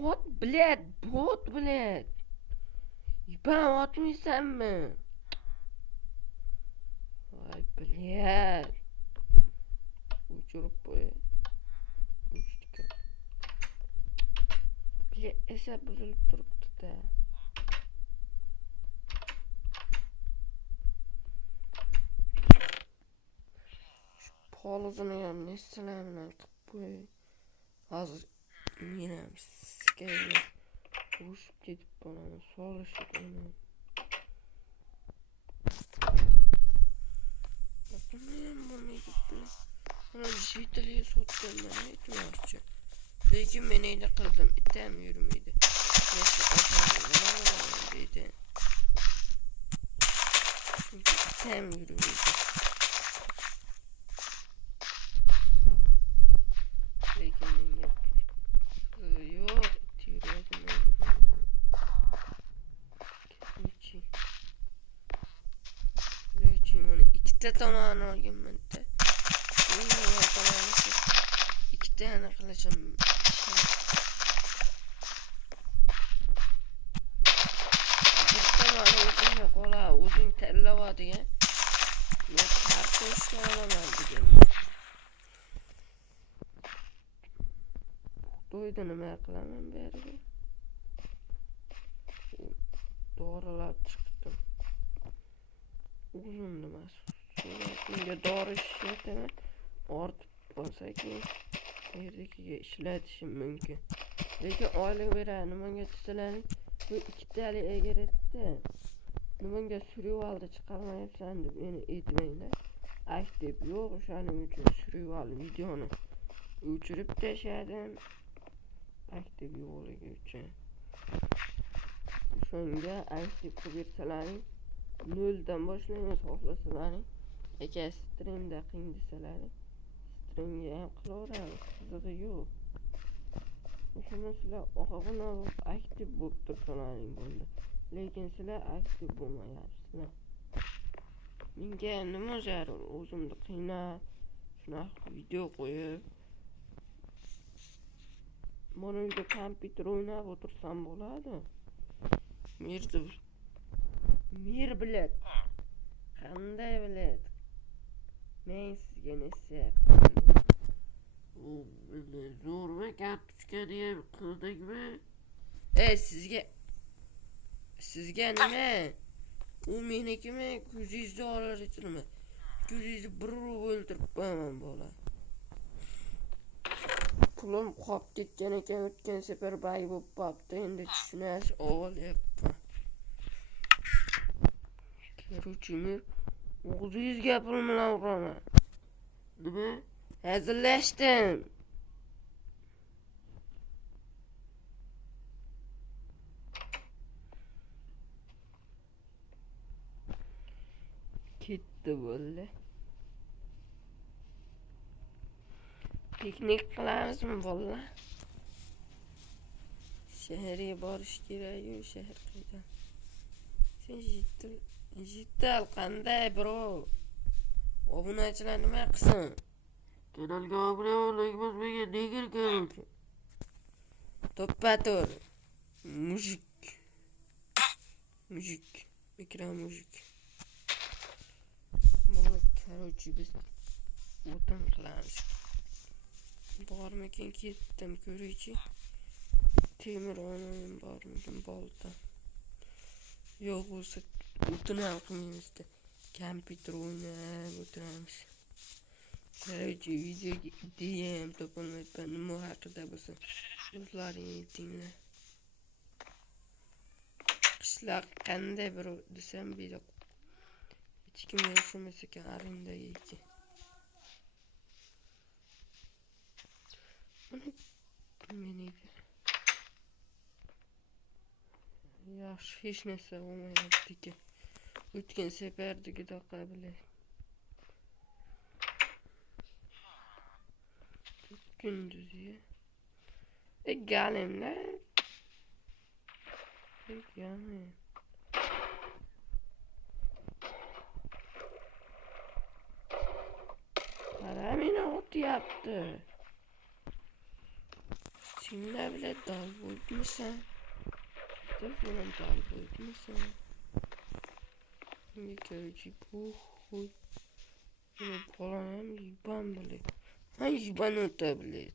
Bot, блядь, bot, блядь. Ебан отмıysanmı? Vay, блядь. Uçurup boya. Uçtuk. Блядь, esa buzilib turibdi-da. Polizini ham nesilar bilan qilib qo'y. Hozir men ham sizga urushib ketib qolaman, solishib o'ynayman. Men bo'lmaydi. Mana jitliga sotganman aytmoqchi. Lekin men neydi qildim, itam yurmaydi. Neyse oson deydi. Chunki itam yurmaydi. Lekin menga yo'q, yuradi men. Lekin mana ikkita tomoni olganman-da. İki tane kılıcım. Bir tane uzun yok ola, uzun telle var diye. Ne kartuşla olamam dedim. Duydun mu yaklamam beri. Doğrular çıktım. Uzundu mas. Sonra doğru işleteme. Ortib bo'lsa keyin yerdagiga ishlatishim mumkin. Lekin oylik beradi. Nimaga tizlaring? Bu ikkitali egaratdi. Nimaga surib oldi chiqarmayapsan deb meni aytmanglar. Aktiv yo'q, o'shaning uchun surib olib videoni o'chirib tashladim. Aktiv yo'qligi uchun. Shunga aktiv qilib bersalaring, 0 dan boshlaymiz xohlasalaring. Aka streamda qiyin desalaring. Stringga ham qilaveramiz, qizig'i yo'q. Shuni sizlar oxirgina aktiv bo'lib tursalaring bo'ldi. Lekin sizlar aktiv bo'lmayapsizlar. Menga nima zarur? O'zimni qiynab, shunaqa video qo'yib, mana uyda kompyuter o'ynab o'tirsam bo'ladi. Mir bilet. Qanday bilet? Men sizga nasihat zo'rmi kartochka deya qildingmi? Sizga nima? U menikimi? $100 uchunmi? $100 bir o'ldirib qo'yaman bola. Pulim qolib ketgan ekan, o'tgan safar bay bo'lib qolibdi. Endi tushunasiz, olyapman. Keruchimi? 900 ga pul bilan uraman. Nima? Hazillashdim. Ketdi bo'ldi. Piknik qilamizmi bolalar? Shaharga borish kerak-ku, shahar qayda? Sen Jital qanday bro? Obunachilar nima qilsin? Kanalga obuna bo'lsangiz menga nega kerak? To'ppatur. Mujik. Mikro mujik. Mana короче biz o'tin qilamiz. Bormikin ketdim ko'raychi. Temir o'nim bormikin bolta. Yo'q bo'lsa o'tin ham qilmaymiz-da. Kompyuter o'ynab o'tiramiz. Короче videoga ideyam topolmayapman. Nima haqida bo'lsa o'zlaring aytinglar. Qishloq qanday bir desam beri hech kim yashamas ekan arendagi ekan. Meniki yaxshi hech narsa bo'lmayapti ekan. O'tgan safardagiday qabila. Gündüzü. Galimlar. Yani. Para meni ot yaptı. Kimler bile dal bulduysa. Telefonum dal bulduysa. Ne görücü bu. Bunu polanam yiban bile. Ha yiban ötebilir.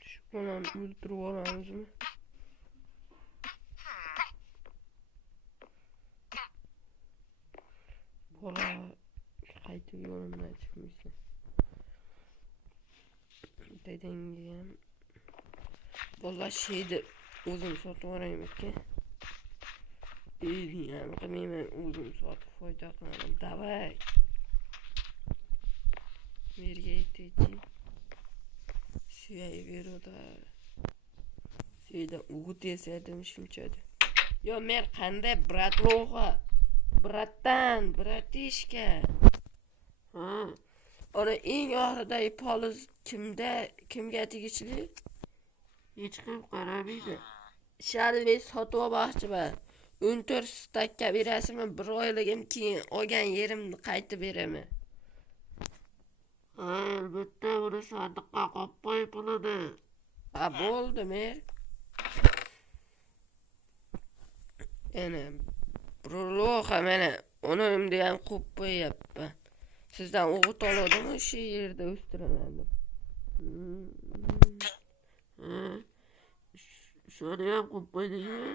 Şu polan öldürüp olamaz mı? Pola kaydı yorumlar çıkmışsın. Dediğim gibi. Valla şeyde uzun saat varayım ki. İyi yani kımıyım uzun saat fayda kınalım. Davay. Verge ihtiyacı. Süyeyi ver o da. Süyeden uğut yeserdim şunçadı. Yo mer kanda brat loğa. Brat işke. Ha. Ona en ahırda poliz kimge tegishli? Hech kim qaramaydi. Sharviy sotib boqchiman. 14 stakka berasizmi? Bir oyligim keyin olgan yerimni qaytib beraman. Ha, albatta buni sandiqqa qo'yib qo'yib bo'ladi. Ha, bo'ldi, mer. Ana, burloqa mana unimni ham qo'yib qo'yapman. Sizdan o'g'it oldim, shu yerda o'stiraman deb. Shuni ham qo'yib qo'ydingmi?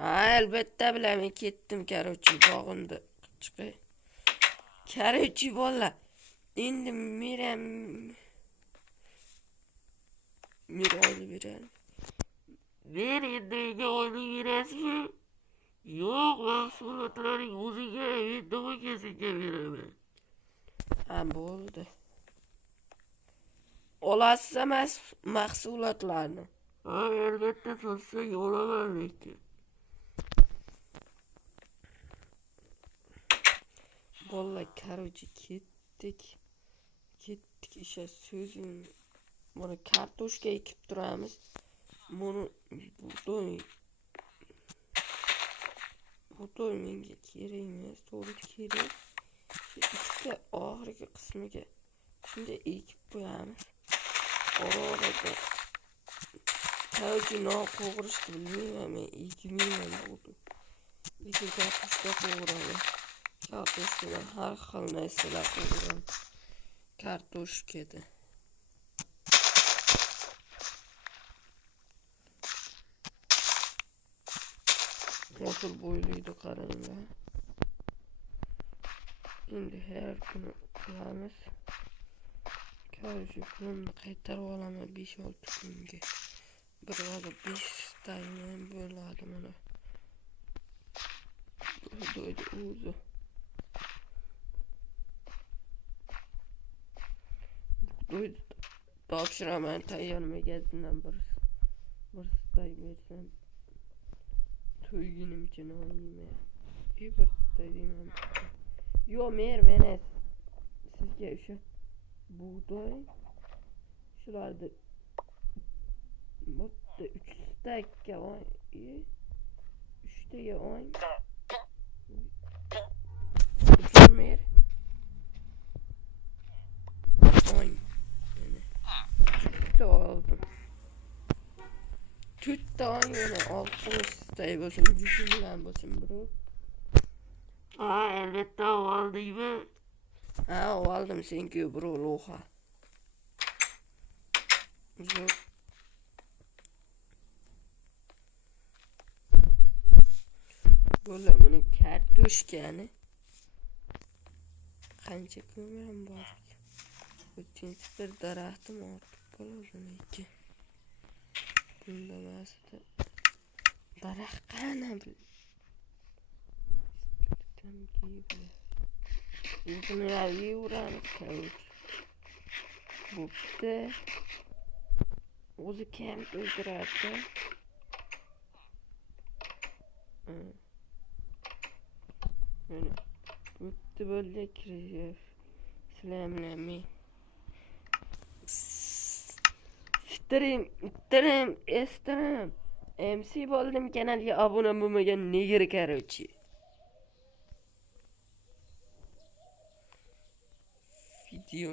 Ha, albatta bilaman, ketdim karochi bog'imda chiqay. Karochi bola. Endi men oyli beraman. Men endi oyli berasizmi? Yo'q, mahsulotlaring o'ziga, endi o'zingga beraman. Ha, bo'ldi. Olasiz mahsulotlarni. Ha, albatta so'zsang olaman lekin. Vallahi karochi ketdik isha so'zim. Buni kartoshka ekib turamiz. Buni butoy menga kerak emas, to'g'ri kerak. Shu ikkita oxirgi qismiga shunday ekib qo'yamiz. Orada karochi noqo'g'irishni bilmayman, men ekmayman bo'ldi. Lekin kartoshka qo'g'iraman. Kartoshkadan har xil narsalar qo'ygan. Kartoshkada. Motor bo'ylaydi qaranglar. Endi har kuni qilamiz. Karochi pulni qaytarib olaman 5-6 kunga. Bir vaqt 5 tayman bo'ladi mana. Do'ydi o'zi. Do'ydi. Topshiraman tayyor magazindan bir stay bersam. To'yginimcha noyman. Bir stay deyman. Yo, mer meni sizga o'sha bug'doy shularni bitta 3 stakka 3 taga o'ng. Mer o'ng. Tutta oldim. Tutta o'ng yana 6 stay bo'lsin, jushim bilan bo'lsin bro. Ha, albatta oldingmi? Ha, oldim senku bro loha. Yo'q. Bo'la buni kartoshkani qancha ko'miram bor. O'tkinchi bir daraxtim ortib qoladi lekin. Bundamasida daraxt qana bil. Buni yuraveramiz karochi. Bo'pti. O'zi kam o'ldiradi. Mana bo'pti bo'ldi kirib. Sizlarni Estirim. MC bo'ldim, kanalga obuna bo'lmagan negri karochi. Video